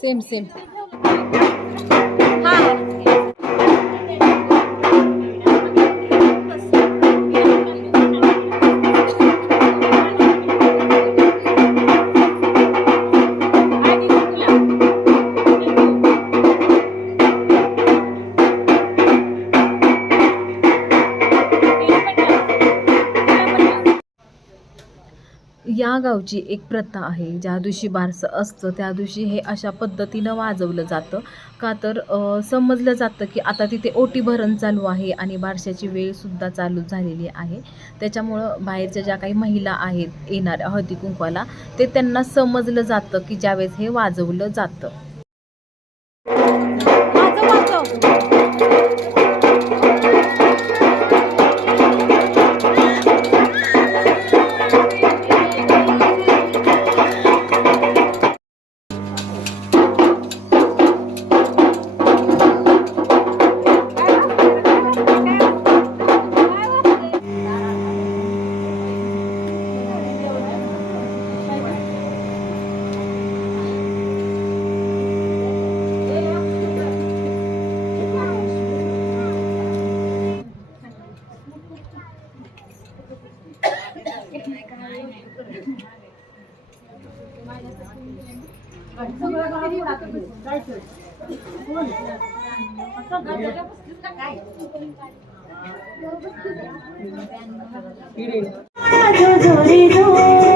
Same same हा. या गावची एक प्रथा आहे. ज्या दिवशी बारसं असतं त्या दिवशी हे अशा पद्धतीनं वाजवलं जातं. का तर समजलं जातं की आता तिथे ओटी भरण चालू आहे आणि बारशाची वेळसुद्धा चालू झालेली आहे. त्याच्यामुळं बाहेरच्या ज्या काही महिला आहेत येणाऱ्या हळदी कुंकवाला ते त्यांना समजलं जातं की ज्यावेळेस हे वाजवलं जातं. काय दो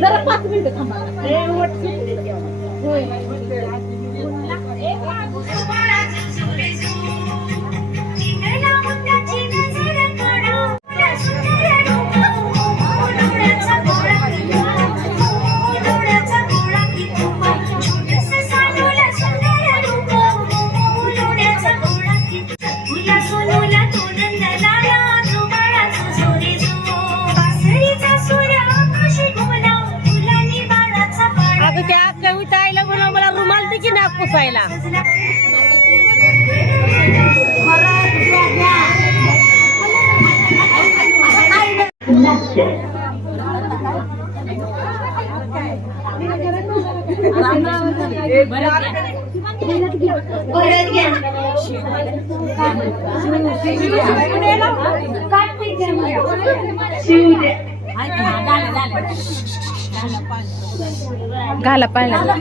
जरा पाच मिनिटं थांबा. होय. पुसायला परत घ्या शिव घाला पाहिजे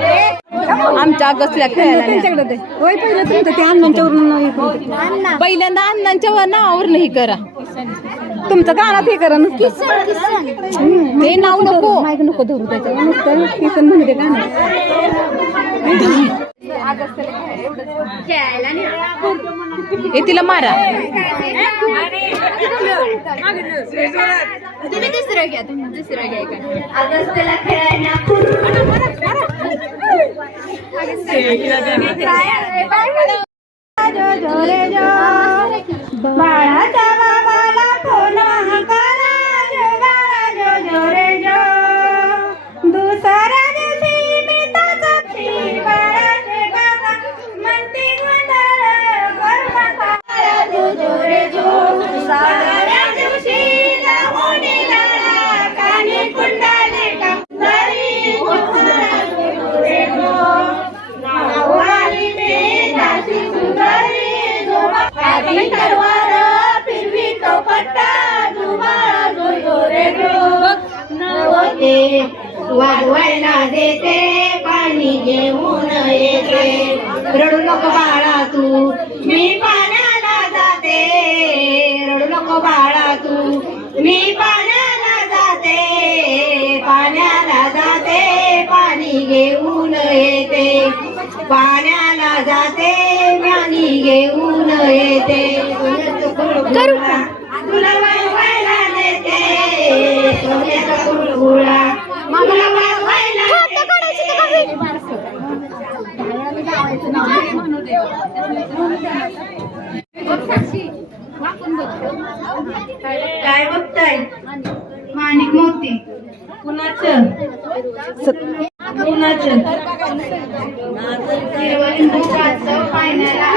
आमच्या गसल्या खेळायला त्यांच्याकडे होय पहिलं तुमचं ते अण्णांच्या पहिल्यांदा अण्णांच्या नावावर हे करा. तुमचं गाणं हे करा ना ते नाव नको. माहिती नको धरू त्याच्यावर. नुसतं किसन म्हणते गाणं ए तिला मारा. अगस्त्यला खेळायला जो जो रे जो बाळाच्या बाबाला नवते वाढवायला देते पाणी घेऊन येते. रडू नको बाळा तू मी पाण्याला जाते. रडू नको बाळा तू मी पाण्याला जाते. पाण्याला जाते पाणी घेऊन येते. पाण्याला जाते पाणी घेऊन येते. तुला वाढवायला देते. काय बघताय? माणिक मोती. कुणाचं? कुणाचं? काचं, पाण्याला